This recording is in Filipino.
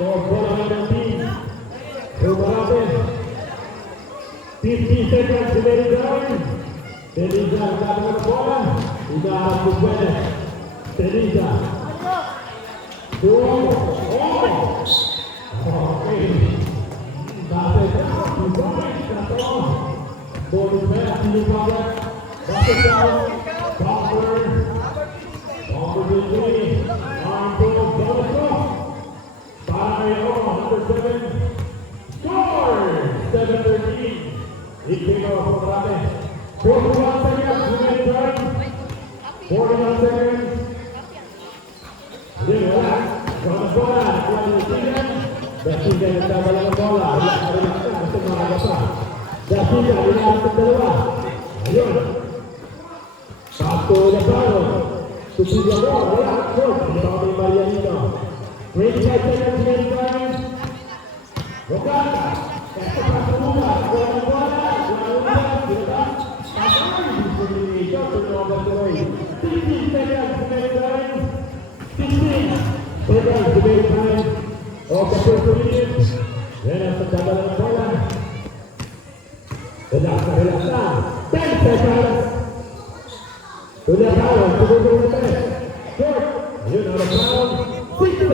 So, bola ng team. Rumarate. 50 seconds remaining. Teresa ang ng bola. Inaarap ko pwede. Teresa. Doon. Okay. Dati ka. Doon pwede. Sino pa ba? Bakit ka? Bumper. Bumper dito. Armpo. Bumper. Para kayo. Number 7. Score! 7-13. Ikino po marami. 41 seconds. Remaining time. 41 seconds. Hindi wala. Wala bola. Wala yung tingin. Dasigan ang tabala ng bola. Wala ka rin ako. Gusto mga basa. Dasigan. Wala ang dalawa. Ayun. Pasto na paro. Susiga mo. Wala. Hindi pa kami Marianito. 25 seconds. Remaining time. Rokata. Kaya pa sa mula. Wala ng bola. Wala ng bola. Oke, pertandingan. Dan tercatat dalam bola. Relax. 10 seconds. Sudah tahu,